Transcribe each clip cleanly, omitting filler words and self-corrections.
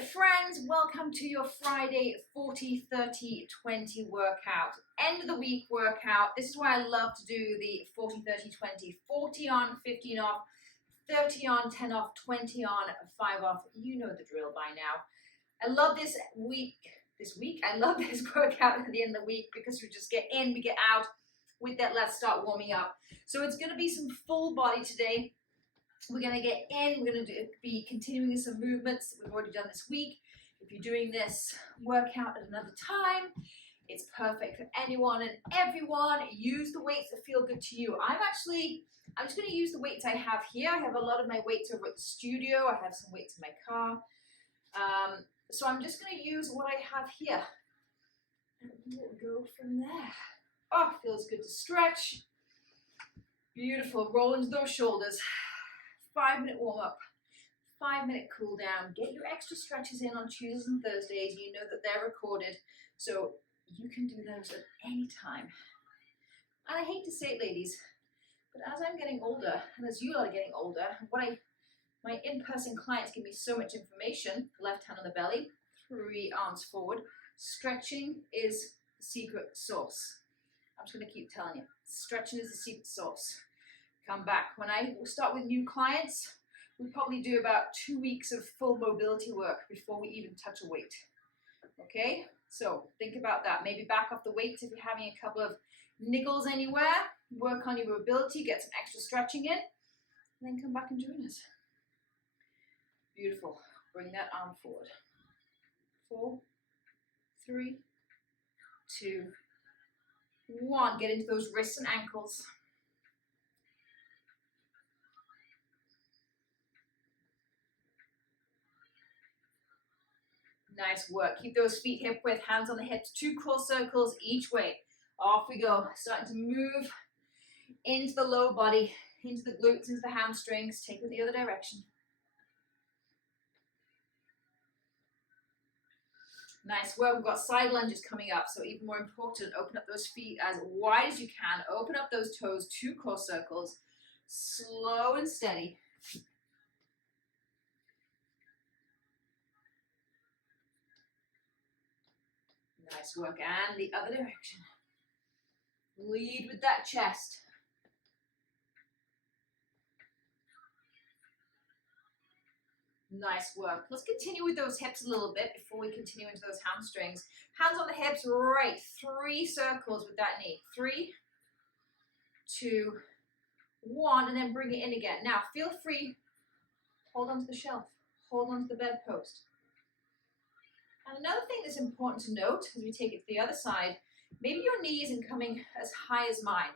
friends, welcome to your Friday 40, 30, 20 workout. End of the week workout. This is why I love to do the 40, 30, 20. 40 on, 15 off, 30 on, 10 off, 20 on, 5 off. You know the drill by now. I love this week. I love this workout at the end of the week because we just get in, we get out. With that, let's start warming up. So it's going to be some full body today. We're going to get in, we're going to be continuing some movements we've already done this week. If you're doing this workout at another time, it's perfect for anyone and everyone. Use the weights that feel good to you. I'm just going to use the weights I have here. I have a lot of my weights over at the studio. I have some weights in my car. So I'm just going to use what I have here. And we'll go from there. Oh, feels good to stretch. Beautiful. Roll into those shoulders. 5-minute warm up, 5-minute cool down. Get your extra stretches in on Tuesdays and Thursdays. You know that they're recorded, so you can do those at any time. And I hate to say it, ladies, but as I'm getting older, and as you are getting older, my in-person clients give me so much information. Left hand on the belly, 3 arms forward. Stretching is the secret sauce. I'm just going to keep telling you, stretching is the secret sauce. Come back. When I start with new clients, we probably do about 2 weeks of full mobility work before we even touch a weight. Okay, so think about that. Maybe back off the weights if you're having a couple of niggles anywhere. Work on your mobility, get some extra stretching in, and then come back and join us. Beautiful. Bring that arm forward. 4, 3, 2, 1. Get into those wrists and ankles. Nice work. Keep those feet hip width, hands on the hips, 2 cross circles each way. Off we go. Starting to move into the lower body, into the glutes, into the hamstrings. Take it the other direction. Nice work. We've got side lunges coming up, so even more important, open up those feet as wide as you can. Open up those toes, 2 cross circles. Slow and steady. Nice work, and the other direction. Lead with that chest. Nice work. Let's continue with those hips a little bit before we continue into those hamstrings. Hands on the hips, right. 3 circles with that knee. 3, 2, 1, and then bring it in again. Now, feel free, hold on to the shelf. Hold on to the bedpost. And another thing that's important to note as we take it to the other side, maybe your knee isn't coming as high as mine.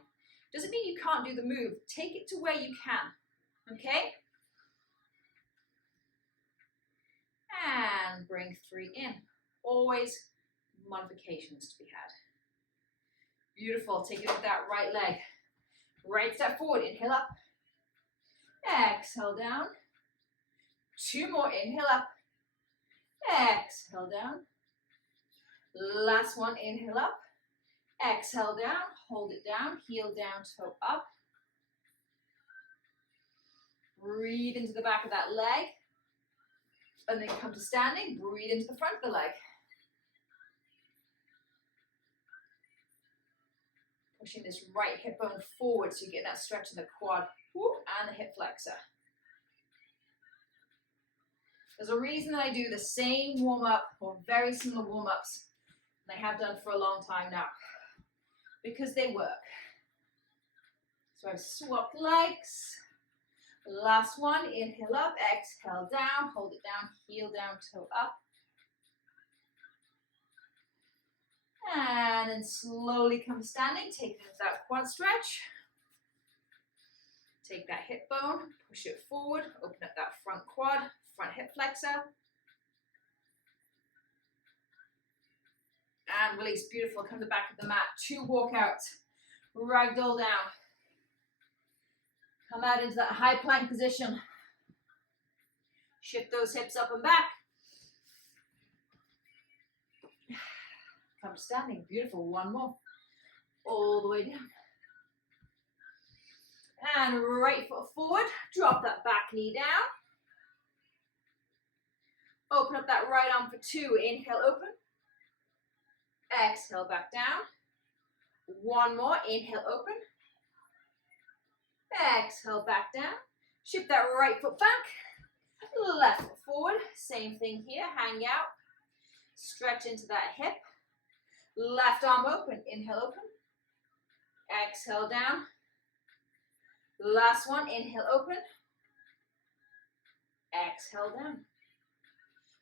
Doesn't mean you can't do the move. Take it to where you can, okay? And bring 3 in. Always modifications to be had. Beautiful. Take it with that right leg. Right step forward. Inhale up. Exhale down. 2 more. Inhale up. Exhale down. Last one, inhale up. Exhale down, hold it down, heel down, toe up. Breathe into the back of that leg. And then come to standing, breathe into the front of the leg. Pushing this right hip bone forward so you get that stretch in the quad and the hip flexor. There's a reason that I do the same warm-up or very similar warm-ups and I have done for a long time now. Because they work. So I've swapped legs. Last one, inhale up, exhale down, hold it down, heel down, toe up. And then slowly come standing, take it into that quad stretch. Take that hip bone, push it forward, open up that front quad, front hip flexor. And release, beautiful. Come to the back of the mat, 2 walkouts. Ragdoll down. Come out into that high plank position. Shift those hips up and back. Come standing, beautiful. 1 more. All the way down. And right foot forward. Drop that back knee down. Open up that right arm for 2. Inhale, open. Exhale, back down. One more. Inhale, open. Exhale, back down. Shift that right foot back. Left foot forward. Same thing here. Hang out. Stretch into that hip. Left arm open. Inhale, open. Exhale, down. Last one. Inhale, open. Exhale, down.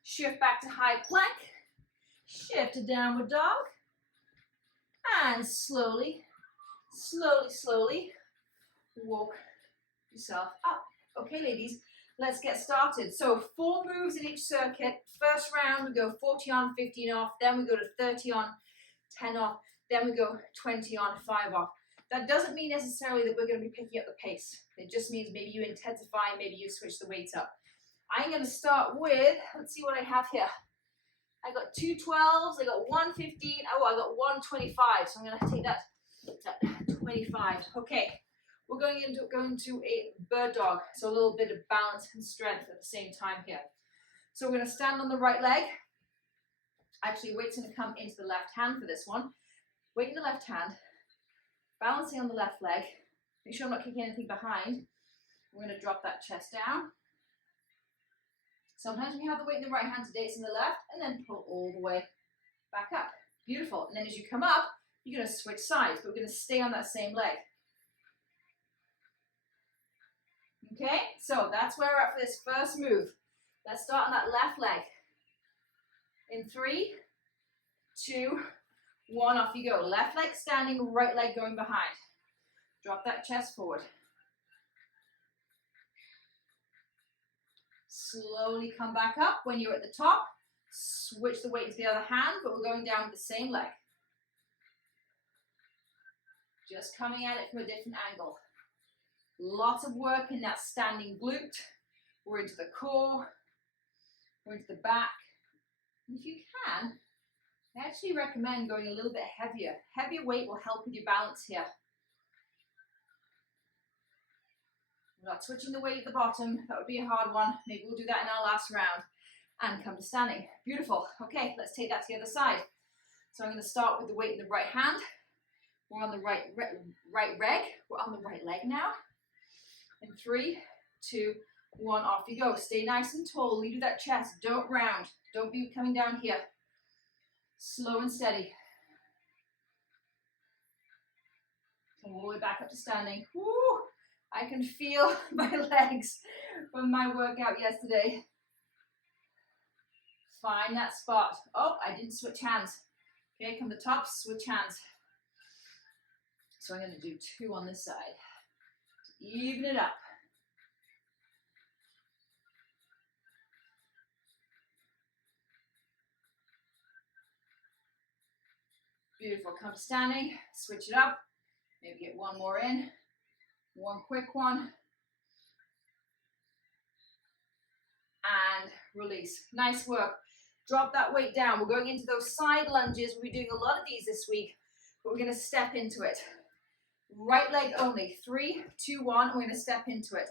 Shift back to high plank. Shift to downward dog. And slowly, slowly walk yourself up. Okay, ladies, let's get started. So 4 moves in each circuit. First round, we go 40 on, 15 off. Then we go to 30 on, 10 off. Then we go 20 on, 5 off. That doesn't mean necessarily that we're going to be picking up the pace. It just means maybe you intensify, maybe you switch the weights up. I'm going to start with, let's see what I have here. I got 2 12s, I got 1 15, oh, I got 1 25, so I'm going to take that 25. Okay, we're going into a bird dog, so a little bit of balance and strength at the same time here. So we're going to stand on the right leg. Actually, weight's going to come into the left hand for this one. Weight in the left hand, balancing on the left leg. Make sure I'm not kicking anything behind. We're going to drop that chest down. Sometimes we have the weight in the right hand, today it's in the left, and then pull all the way back up. Beautiful. And then as you come up, you're going to switch sides, but we're going to stay on that same leg. Okay, so that's where we're at for this first move. Let's start on that left leg. In 3, 2, 1, off you go. Left leg standing, right leg going behind. Drop that chest forward. Slowly come back up. When you're at the top, switch the weight to the other hand, but we're going down with the same leg. Just coming at it from a different angle. Lots of work in that standing glute. We're into the core. We're into the back. And if you can, I actually recommend going a little bit heavier. Heavier weight will help with your balance here. We're not switching the weight at the bottom. That would be a hard one. Maybe we'll do that in our last round. And come to standing. Beautiful. Okay, let's take that to the other side. So I'm going to start with the weight in the right hand. We're on the right leg. We're on the right leg now. In 3, 2, 1, off you go. Stay nice and tall. Lead with that chest. Don't round. Don't be coming down here. Slow and steady. Come all the way back up to standing. Woo! I can feel my legs from my workout yesterday. Find that spot. Oh, I didn't switch hands. Okay, come to the top, switch hands. So I'm going to do 2 on this side to even it up. Beautiful. Come to standing, switch it up. Maybe get 1 more in. 1 quick one. And release. Nice work. Drop that weight down. We're going into those side lunges. We'll be doing a lot of these this week, but we're going to step into it. Right leg only. 3, 2, 1. We're going to step into it.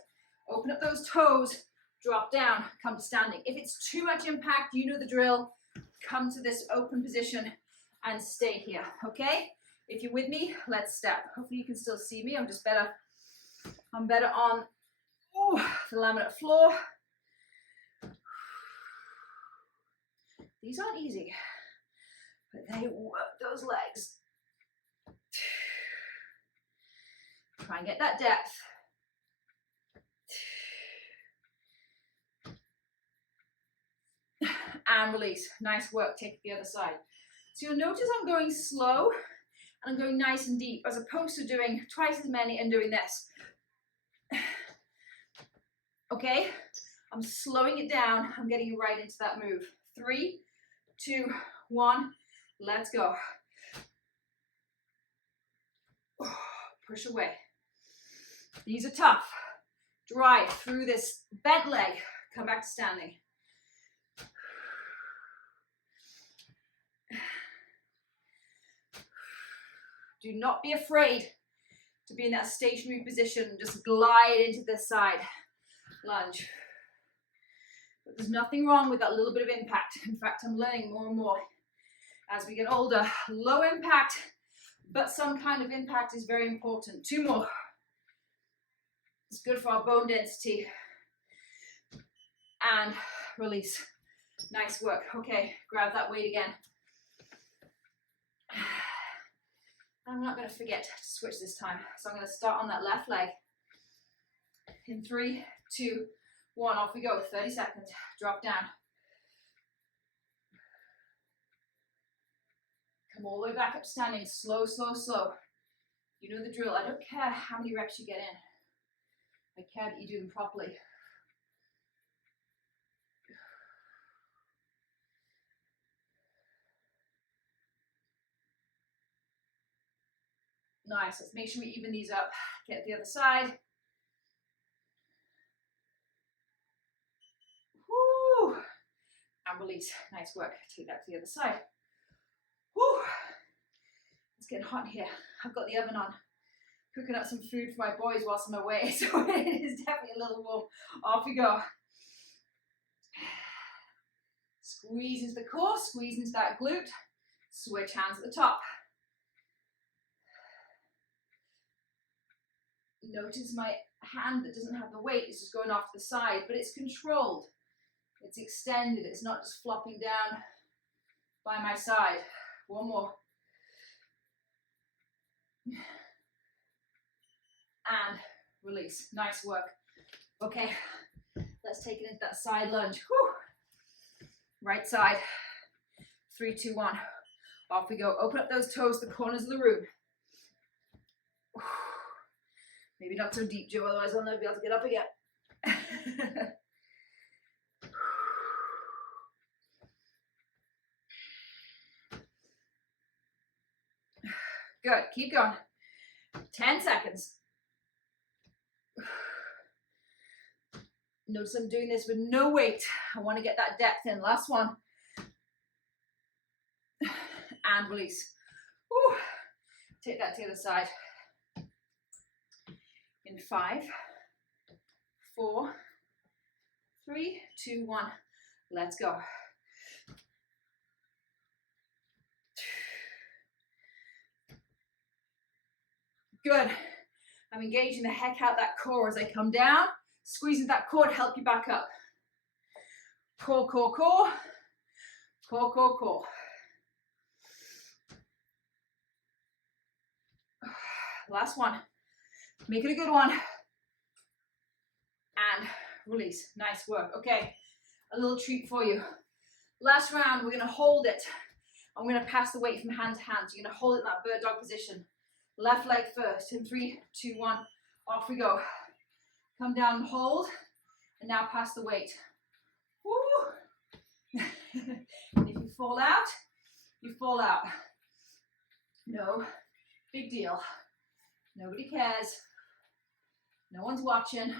Open up those toes. Drop down. Come to standing. If it's too much impact, you know the drill. Come to this open position and stay here. Okay? If you're with me, let's step. Hopefully you can still see me. I'm better on the laminate floor. These aren't easy, but they work those legs. Try and get that depth. And release. Nice work. Take the other side. So you'll notice I'm going slow and I'm going nice and deep as opposed to doing twice as many and doing this. Okay, I'm slowing it down. I'm getting you right into that move. 3, 2, 1, let's go. Push away. These are tough. Drive through this bent leg. Come back to standing. Do not be afraid to be in that stationary position. Just glide into this side. Lunge. But there's nothing wrong with that little bit of impact. In fact, I'm learning more and more as we get older. Low impact, but some kind of impact is very important. 2 more. It's good for our bone density. And release. Nice work. Okay, grab that weight again. I'm not going to forget to switch this time. So I'm going to start on that left leg. In 3, 2, 1, off we go. 30 seconds. Drop down. Come all the way back up standing. Slow, slow, slow. You know the drill. I don't care how many reps you get in. I care that you do them properly. Nice. Let's make sure we even these up. Get the other side. Woo. And release. Nice work. Take that to the other side. Woo. It's getting hot in here. I've got the oven on. Cooking up some food for my boys whilst I'm away. So it is definitely a little warm. Off we go. Squeeze into the core. Squeeze into that glute. Switch hands at the top. Notice my hand that doesn't have the weight is just going off to the side, but it's controlled. It's extended. It's not just flopping down by my side. 1 more. And release. Nice work. Okay, let's take it into that side lunge. Whew. Right side. 3, 2, 1. Off we go. Open up those toes to the corners of the room. Whew. Maybe not so deep, Joe, otherwise I'll never be able to get up again. Good, keep going. 10 seconds. Notice I'm doing this with no weight. I want to get that depth in. Last one. And release. Whew. Take that to the other side. In 5, 4, 3, 2, 1. Let's go. Good. I'm engaging the heck out that core as I come down. Squeezing that core to help you back up. Core, core, core. Core, core, core. Last one. Make it a good one. And release. Nice work. Okay, a little treat for you. Last round, we're going to hold it. I'm going to pass the weight from hand to hand. So you're going to hold it in that bird dog position. Left leg first. In 3, 2, 1. Off we go. Come down and hold. And now pass the weight. Woo! And if you fall out, you fall out. No big deal. Nobody cares. No one's watching.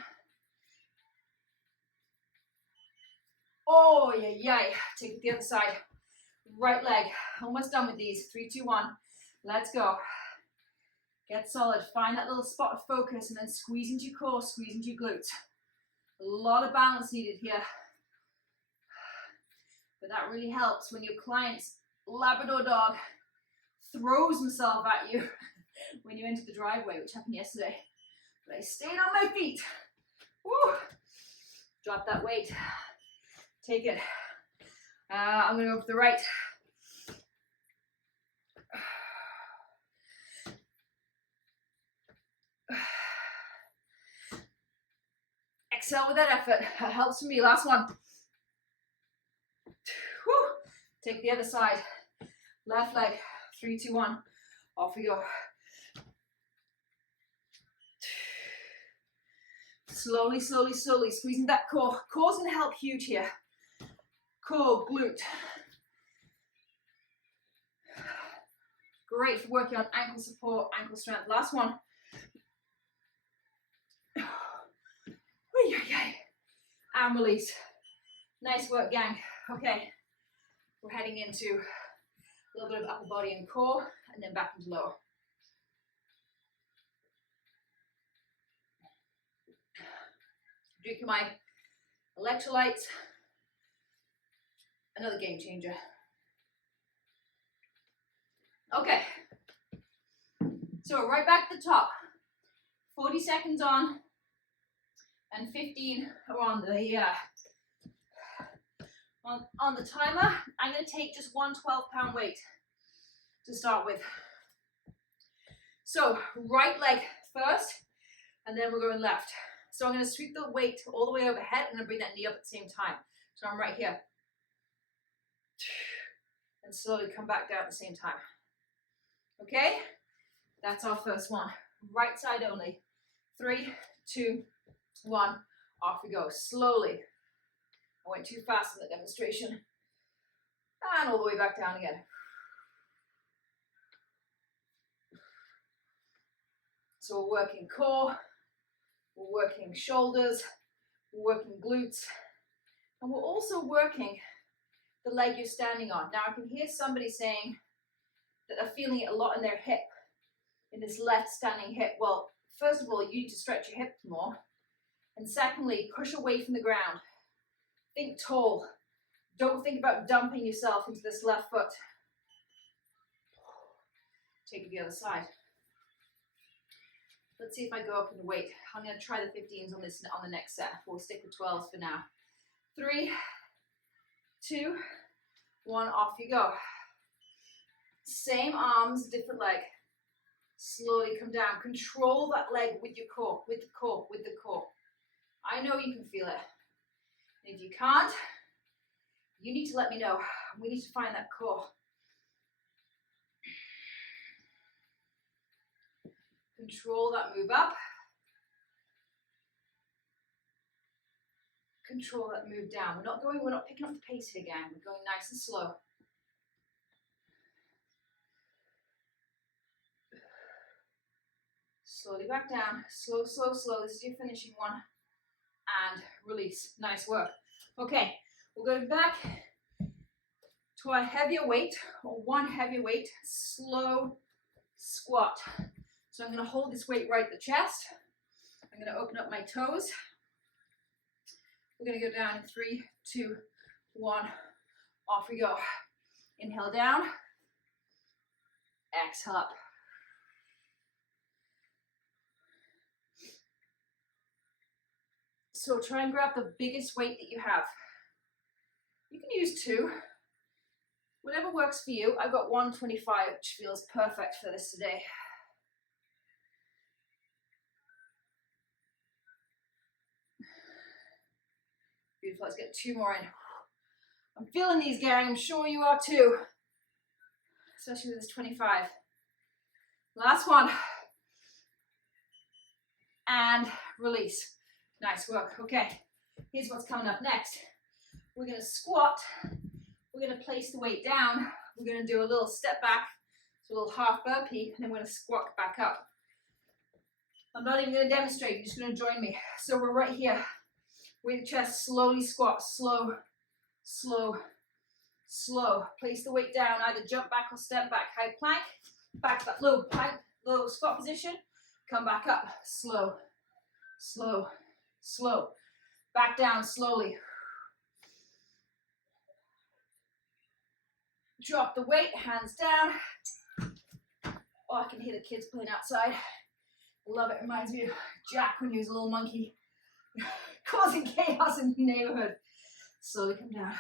Oh, yeah, yeah. Take it to the other side. Right leg. Almost done with these. 3, 2, 1. Let's go. Get solid. Find that little spot of focus and then squeeze into your core, squeeze into your glutes. A lot of balance needed here. But that really helps when your client's Labrador dog throws himself at you when you enter the driveway, which happened yesterday. But I stayed on my feet. Woo. Drop that weight. Take it. I'm going to go for the right. Exhale with that effort. That helps for me. Last one. Woo. Take the other side. Left leg. 3, 2, 1. Off we go. Slowly, slowly, slowly. Squeezing that core. Core's going to help huge here. Core, glute. Great for working on ankle support, ankle strength. Last one. And release. Nice work, gang. Okay, we're heading into a little bit of upper body and core, and then back into lower. Drinking my electrolytes. Another game changer. Okay. So right back to the top. 40 seconds on and 15 on the on the timer. I'm going to take just one 12-pound weight to start with. So right leg first, and then we're going left. So I'm going to sweep the weight all the way overhead. I'm going to bring that knee up at the same time. So I'm right here. And slowly come back down at the same time. Okay? That's our first one. Right side only. 3, 2, 1. Off we go. Slowly. I went too fast in the demonstration. And all the way back down again. So we're working core, we're working shoulders, we're working glutes, and we're also working the leg you're standing on. Now I can hear somebody saying that they're feeling it a lot in their hip, in this left standing hip. Well, first of all, you need to stretch your hips more. And secondly, push away from the ground. Think tall. Don't think about dumping yourself into this left foot. Take it to the other side. Let's see if I go up in the weight. I'm going to try the 15s on the next set. We'll stick with 12s for now. 3, 2, 1, off you go. Same arms, different leg. Slowly come down. Control that leg with your core, with the core, with the core. I know you can feel it. And if you can't, you need to let me know. We need to find that core. Control that move up. Control that move down. We're not picking up the pace here again. We're going nice and slow. Slowly back down. Slow, slow, slow. This is your finishing one. And release. Nice work. Okay, we're going back to our heavier weight, or one heavier weight, slow squat. So I'm going to hold this weight right at the chest. I'm going to open up my toes. We're going to go down in 3, 2, 1. Off we go. Inhale down. Exhale up. So try and grab the biggest weight that you have. You can use 2. Whatever works for you. I've got 125, which feels perfect for this today. Beautiful, let's get 2 more in. I'm feeling these, gang. I'm sure you are too. Especially with this 25. Last one. And release. Nice work. Okay, here's what's coming up next. We're going to squat. We're going to place the weight down. We're going to do a little step back, so a little half burpee, and then we're going to squat back up. I'm not even going to demonstrate. You're just going to join me. So we're right here. With the chest, slowly squat. Slow, slow, slow. Place the weight down. Either jump back or step back. High plank. Back to that low plank, low squat position. Come back up. Slow, slow, slow. Back down slowly. Drop the weight, hands down. Oh, I can hear the kids playing outside. Love it. Reminds me of Jack when he was a little monkey. Causing chaos in the neighborhood. Slowly come down.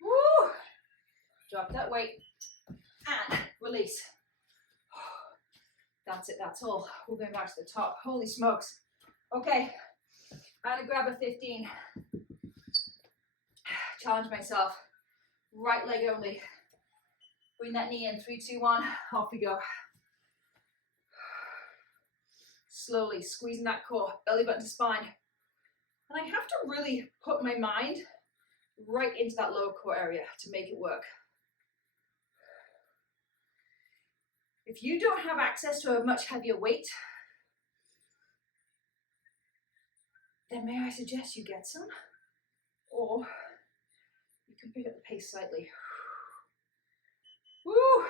Woo! Drop that weight. And release. That's it, that's all. We're going back to the top. Holy smokes. Okay. I'm going to grab a 15. Challenge myself. Right leg only. Bring that knee in. 3, 2, 1. Off we go. Slowly squeezing that core, belly button to spine. And I have to really put my mind right into that lower core area to make it work. If you don't have access to a much heavier weight, then may I suggest you get some? Or you can pick up the pace slightly. Woo!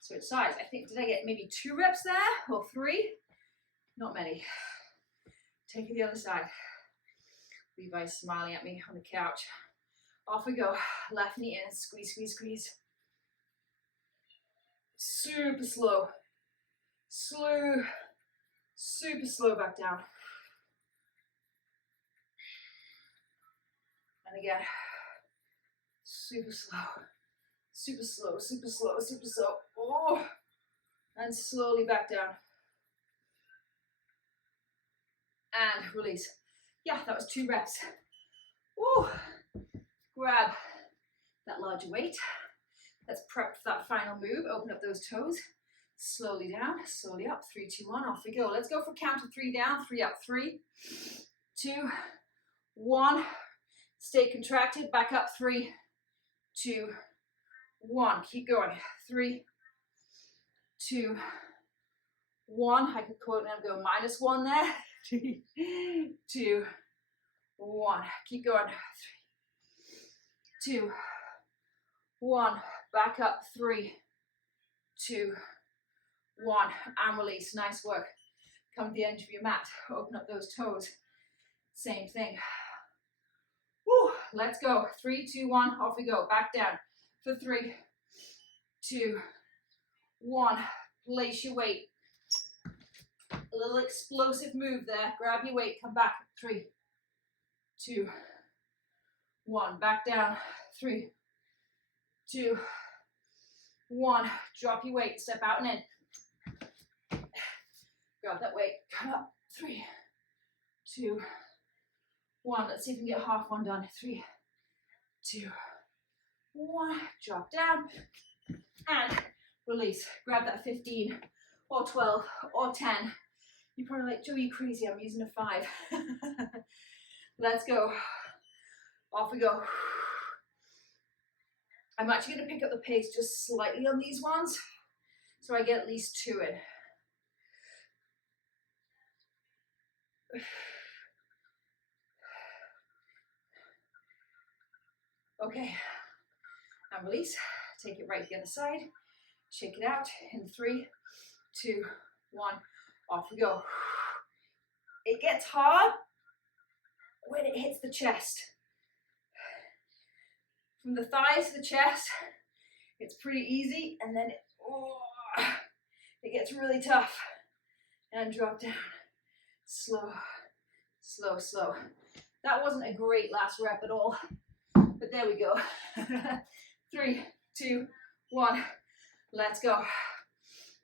Switch sides. I think, did I get maybe 2 reps there or 3? Not many. Take it the other side. Levi's smiling at me on the couch. Off we go. Left knee in. Squeeze, squeeze, squeeze. Super slow. Slow. Super slow back down. And again. Super slow. Super slow, super slow, super slow. Oh. And slowly back down. And release. Yeah, that was 2 reps. Woo. Grab that larger weight. Let's prep for that final move. Open up those toes. Slowly down, slowly up. 3, 2, 1. Off we go. Let's go for count of 3 down, 3 up. 3, 2, 1. Stay contracted. Back up. 3, 2, 1. Keep going. 3, 2, 1. I could quote and go -1 there. 3, 2, 1. Keep going. 3, 2, 1. Back up. 3, 2, 1. And release. Nice work. Come to the edge of your mat. Open up those toes. Same thing. Woo. Let's go. 3, 2, 1. Off we go. Back down for 3, 2, 1. Place your weight. A little explosive move there. Grab your weight. Come back. 3, 2, 1. Back down. 3, 2, 1. Drop your weight. Step out and in. Grab that weight. Come up. 3, 2, 1. Let's see if we can get half one done. 3, 2, 1. Drop down. And release. Grab that 15 or 12 or 10. You're probably like, Joe, you crazy. I'm using a 5. Let's go. Off we go. I'm actually going to pick up the pace just slightly on these ones, so I get at least 2 in. Okay, and release. Take it right to the other side. Shake it out in 3, 2, 1. Off we go. It gets hard when it hits the chest. From the thighs to the chest, it's pretty easy, and then it gets really tough. And drop down. Slow, slow, slow. That wasn't a great last rep at all, but there we go. 3, 2, 1. Let's go.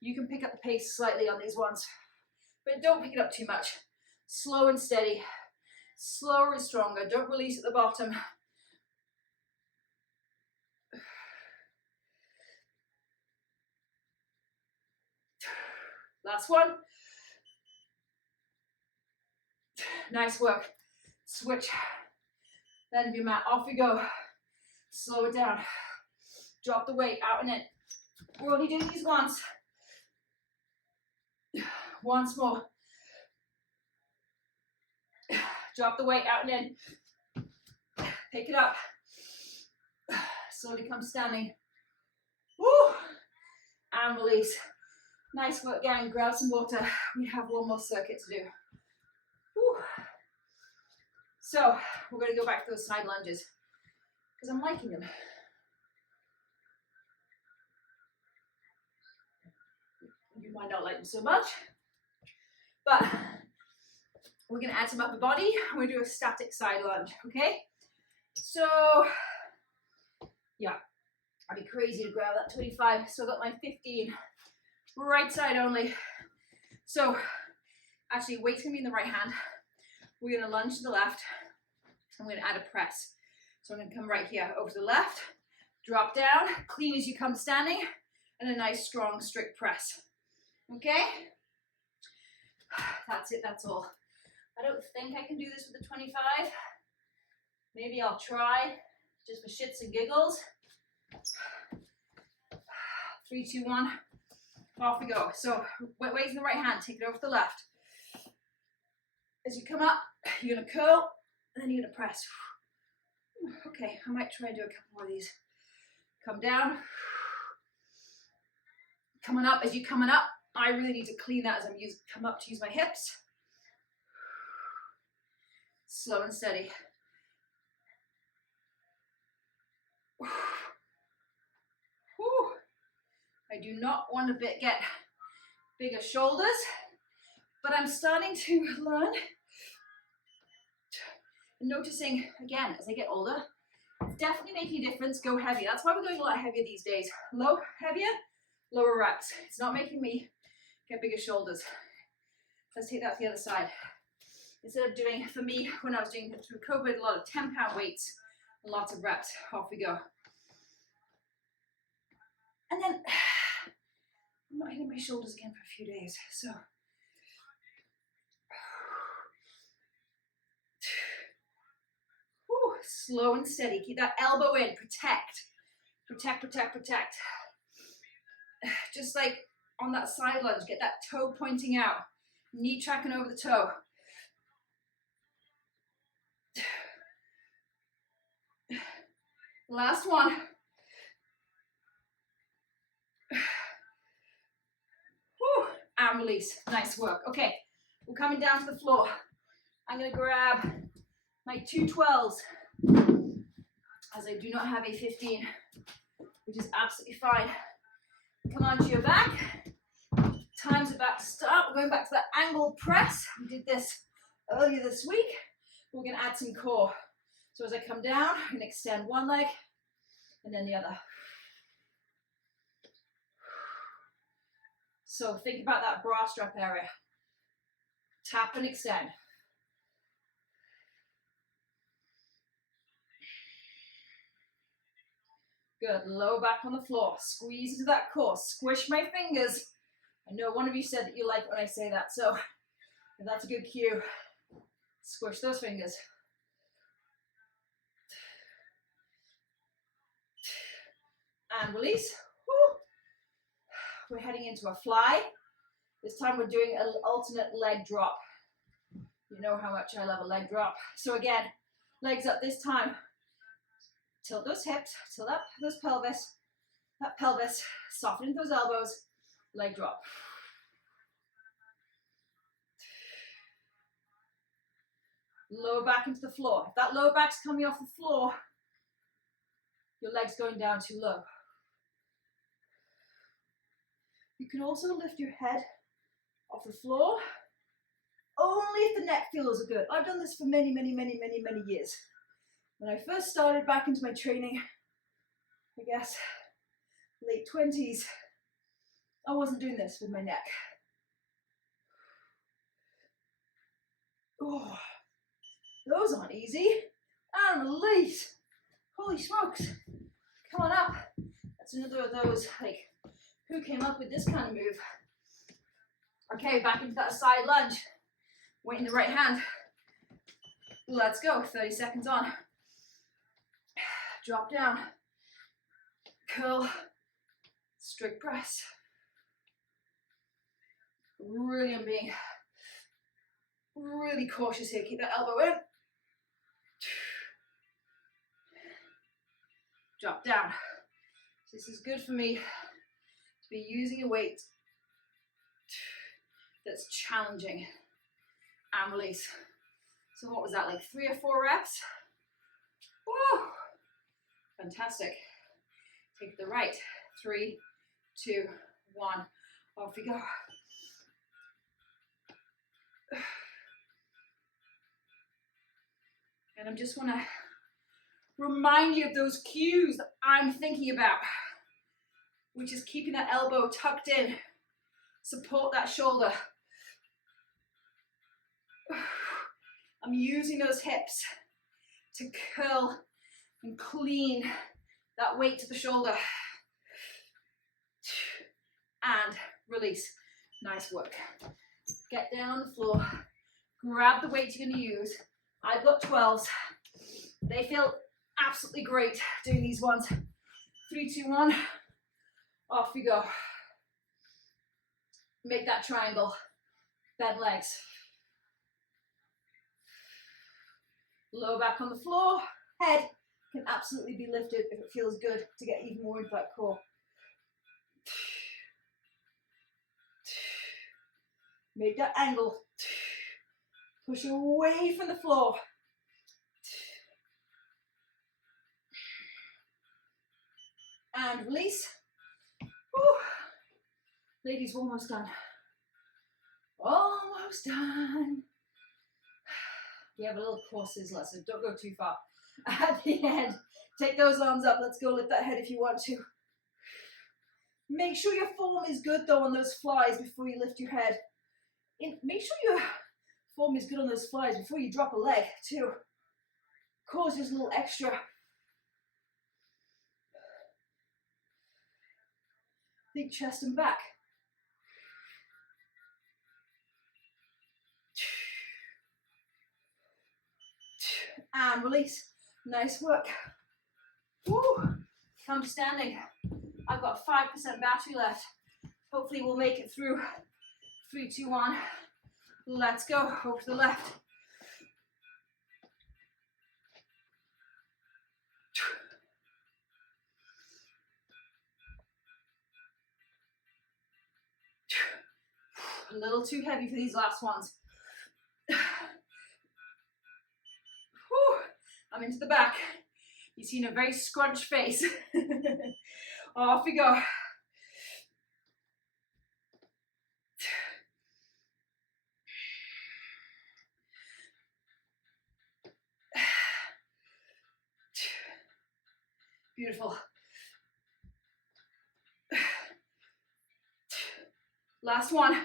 You can pick up the pace slightly on these ones, but don't pick it up too much. Slow and steady. Slower is stronger. Don't release at the bottom. Last one. Nice work. Switch. Then your mat. Off we go. Slow it down. Drop the weight out and in. We're only doing these once. Once more. Drop the weight out and in. Pick it up. Slowly come standing. Woo! And release. Nice work, gang. Grab some water. We have one more circuit to do. Woo. So, we're going to go back to those side lunges because I'm liking them. You might not like them so much, but we're going to add some upper body. We're going to do a static side lunge, okay? So, yeah, I'd be crazy to grab that 25. So I got my 15, right side only. So, actually, weight's going to be in the right hand. We're going to lunge to the left. I'm going to add a press. So I'm going to come right here over to the left, drop down, clean as you come standing, and a nice, strong, strict press. Okay? That's it, that's all. I don't think I can do this with the 25. Maybe I'll try, just for shits and giggles. 3, 2, 1. Off we go. So, weight's in the right hand, take it over to the left. As you come up, you're going to curl, and then you're going to press. Okay, I might try and do a couple more of these. Come down. Coming up, as you're coming up, I really need to clean that as I'm come up to use my hips. Slow and steady. I do not want to get bigger shoulders, but I'm starting to learn, noticing again as I get older, it's definitely making a difference. Go heavier. That's why we're going a lot heavier these days. Heavier, lower reps. It's not making me get bigger shoulders. Let's take that to the other side. Instead of doing, for me, when I was doing it through COVID, a lot of 10-pound weights, and lots of reps. Off we go. And then I'm not hitting my shoulders again for a few days. So slow and steady. Keep that elbow in. Protect. Protect, protect, protect. Just like on that side lunge, get that toe pointing out. Knee tracking over the toe. Last one. Whew. And release. Nice work. Okay, we're coming down to the floor. I'm going to grab my 212s, as I do not have a 15, which is absolutely fine. Come onto your back. Time's about to start. We're going back to that angled press. We did this earlier this week. We're going to add some core. So as I come down, I'm going to extend one leg and then the other. So think about that bra strap area. Tap and extend. Good. Lower back on the floor. Squeeze into that core. Squish my fingers. I know one of you said that you like when I say that, so if that's a good cue, squish those fingers. And release. Woo. We're heading into a fly. This time we're doing an alternate leg drop. You know how much I love a leg drop. So again, legs up this time. Tilt those hips, tilt up those pelvis, that pelvis, soften those elbows, leg drop. Lower back into the floor. If that lower back's coming off the floor, your leg's going down too low. You can also lift your head off the floor, only if the neck feels good. I've done this for many, many, many, many, many years. When I first started back into my training, I guess, late 20s, I wasn't doing this with my neck. Oh, those aren't easy. And release. Holy smokes. Come on up. That's another of those, like, who came up with this kind of move? Okay, back into that side lunge. Weight in the right hand. Let's go. 30 seconds on. Drop down. Curl. Strict press. Really, I'm being really cautious here. Keep that elbow in. Drop down. This is good for me to be using a weight that's challenging. And release. So what was that, like 3 or 4 reps? Woo! Fantastic. Take the right. 3, 2, 1. Off we go. And I just want to remind you of those cues that I'm thinking about, which is keeping that elbow tucked in. Support that shoulder. I'm using those hips to curl and clean that weight to the shoulder. And release. Nice work. Get down on the floor. Grab the weight you're going to use. I've got 12s. They feel absolutely great doing these ones. 3, 2, 1. Off we go. Make that triangle. Bend legs. Low back on the floor. Head can absolutely be lifted if it feels good to get even more into that core. Make that angle. Push away from the floor. And release. Whew. Ladies, almost done. Almost done. We have a little core sizzler, so don't go too far. At the end, take those arms up. Let's go lift that head if you want to. Make sure your form is good though on those flies before you lift your head. Make sure your form is good on those flies before you drop a leg too. Cause just a little extra. Big chest and back. And release. Nice work. Woo. Come to standing. I've got 5% battery left. Hopefully we'll make it through. 3, 2, 1. Let's go. Over to the left. A little too heavy for these last ones. I'm into the back. You've seen a very scrunched face. Off we go. Beautiful. Last one.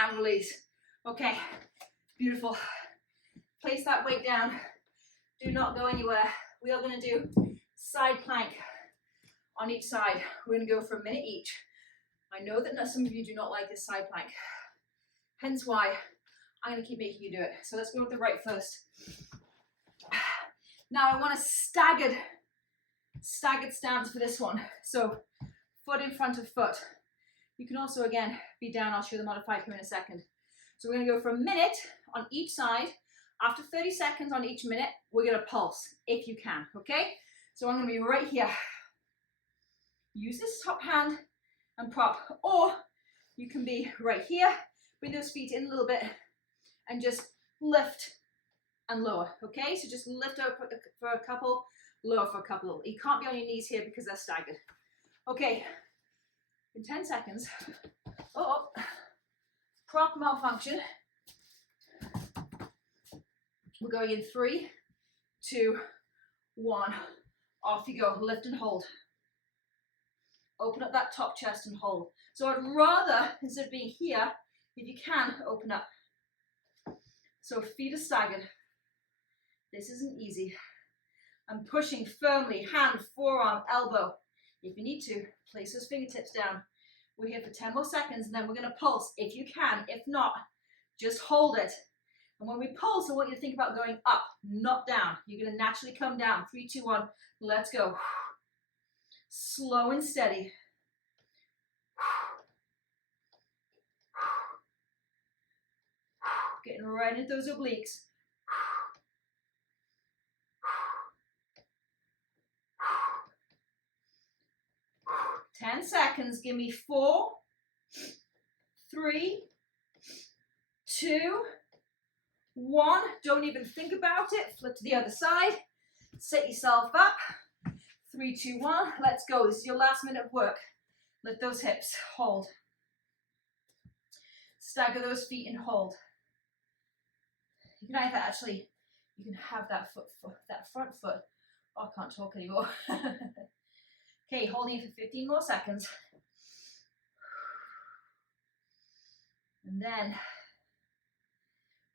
And release. Okay, beautiful. Place that weight down. Do not go anywhere. We are going to do side plank on each side. We're going to go for a minute each. I know that some of you do not like this side plank. Hence why I'm going to keep making you do it. So let's go with the right first. Now I want a staggered stance for this one. So foot in front of foot. You can also, again, be down. I'll show the modified here in a second. So we're going to go for a minute on each side. After 30 seconds on each minute, we're going to pulse, if you can, okay? So I'm going to be right here. Use this top hand and prop. Or you can be right here, bring those feet in a little bit, and just lift and lower, okay? So just lift up for a couple, lower for a couple. You can't be on your knees here because they're staggered. Okay, in 10 seconds, prop malfunction. We're going in 3, 2, 1. Off you go, lift and hold. Open up that top chest and hold. So I'd rather, instead of being here, if you can, open up. So feet are staggered. This isn't easy. I'm pushing firmly, hand, forearm, elbow. If you need to, place those fingertips down. We're here for 10 more seconds and then we're going to pulse if you can. If not, just hold it. And when we pulse, I want you to think about going up, not down. You're going to naturally come down. 3, 2, 1. Let's go. Slow and steady. Getting right into those obliques. 10 seconds. Give me 4, 3, 2, 1. Don't even think about it. Flip to the other side. Set yourself up. 3, 2, 1. Let's go. This is your last minute of work. Lift those hips. Hold. Stagger those feet and hold. You can either actually, you can have that that front foot. Oh, I can't talk anymore. Okay, holding it for 15 more seconds. And then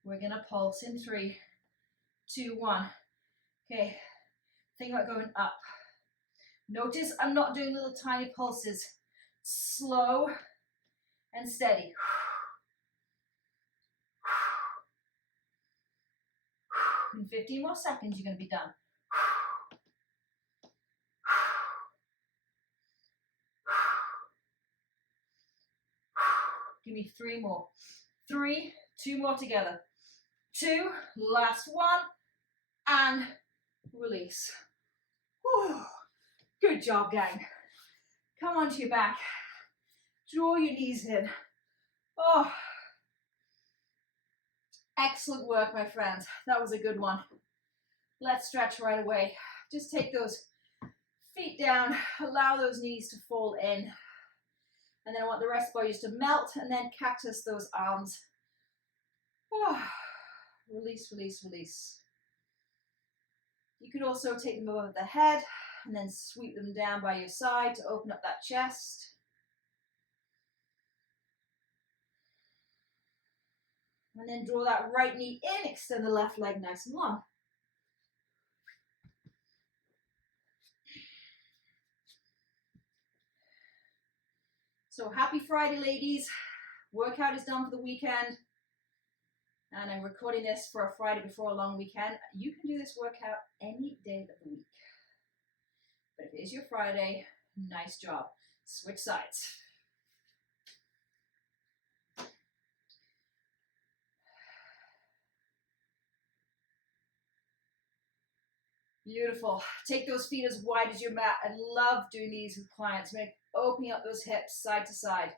we're gonna pulse in 3, 2, 1. Okay, think about going up. Notice I'm not doing little tiny pulses. Slow and steady. In 15 more seconds, you're gonna be done. Give me 3 more. 3, 2 more together. 2, last one, and release. Whew. Good job, gang. Come onto your back. Draw your knees in. Oh, excellent work, my friends. That was a good one. Let's stretch right away. Just take those Feet down, allow those knees to fall in. And then I want the rest of the body just to melt and then cactus those arms. Oh, release, release, release. You could also take them above the head and then sweep them down by your side to open up that chest. And then draw that right knee in, extend the left leg nice and long. So happy Friday, ladies. Workout is done for the weekend. And I'm recording this for a Friday before a long weekend. You can do this workout any day of the week. But if it is your Friday, nice job. Switch sides. Beautiful. Take those feet as wide as your mat. I love doing these with clients. Opening up those hips side to side.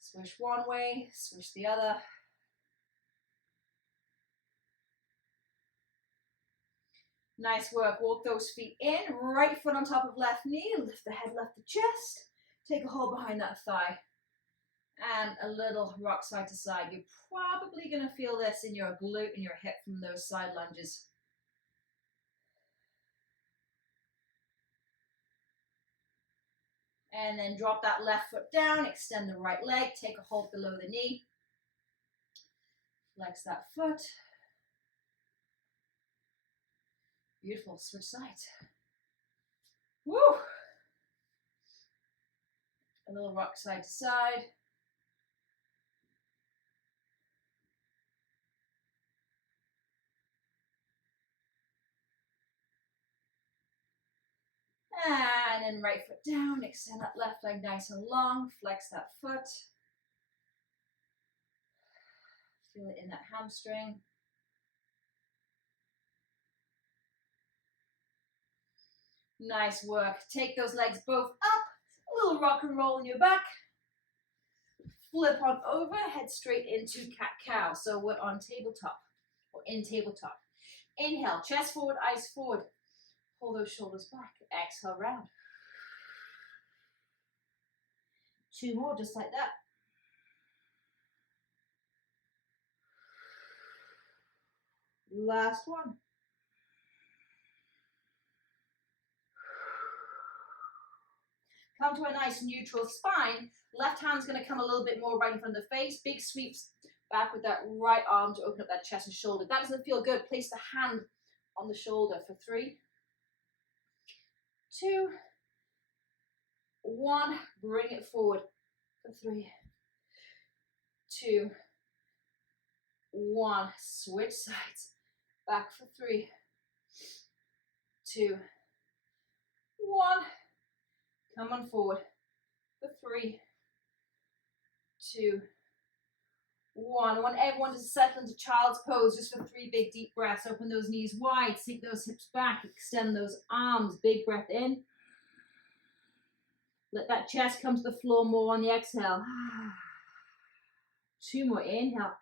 Swish one way, swish the other. Nice work. Walk those feet in. Right foot on top of left knee. Lift the head, lift the chest. Take a hold behind that thigh. And a little rock side to side. You're probably going to feel this in your glute and your hip from those side lunges. And then drop that left foot down, extend the right leg, take a hold below the knee. Flex that foot. Beautiful, switch sides. Woo! A little rock side to side. And then right foot down, extend that left leg nice and long, flex that foot. Feel it in that hamstring. Nice work. Take those legs both up, a little rock and roll in your back. Flip on over, head straight into cat-cow. So we're on tabletop, or in tabletop. Inhale, chest forward, eyes forward. Pull those shoulders back. Exhale, round. 2 more, just like that. Last one. Come to a nice neutral spine. Left hand's going to come a little bit more right in front of the face. Big sweeps back with that right arm to open up that chest and shoulder. If that doesn't feel good, place the hand on the shoulder for 3, 2, 1. Bring it forward for 3, 2, 1. Switch sides. Back for 3, 2, 1. Come on forward for 3, 2, 1. I want everyone to settle into child's pose just for 3 big deep breaths. Open those knees wide, sink those hips back, extend those arms. Big breath in. Let that chest come to the floor more on the exhale. 2 more. Inhale.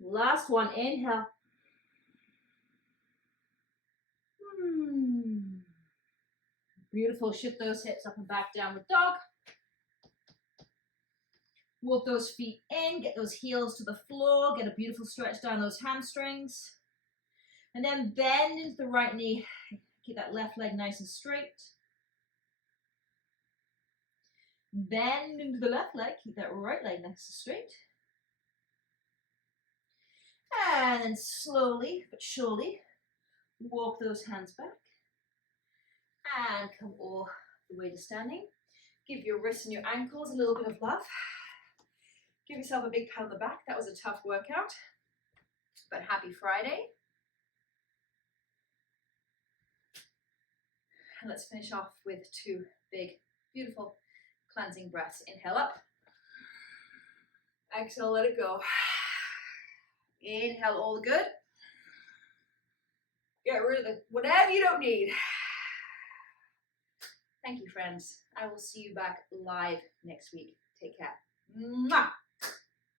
Last one. Inhale. Beautiful. Shift those hips up and back, downward dog. Walk those feet in, get those heels to the floor, get a beautiful stretch down those hamstrings. And then bend into the right knee. Keep that left leg nice and straight. Bend into the left leg, keep that right leg nice and straight. And then slowly but surely walk those hands back. And come all the way to standing. Give your wrists and your ankles a little bit of love. Give yourself a big pat on the back. That was a tough workout, but happy Friday. And let's finish off with 2 big, beautiful cleansing breaths. Inhale up. Exhale, let it go. Inhale, all the good. Get rid of whatever you don't need. Thank you, friends. I will see you back live next week. Take care. Mwah!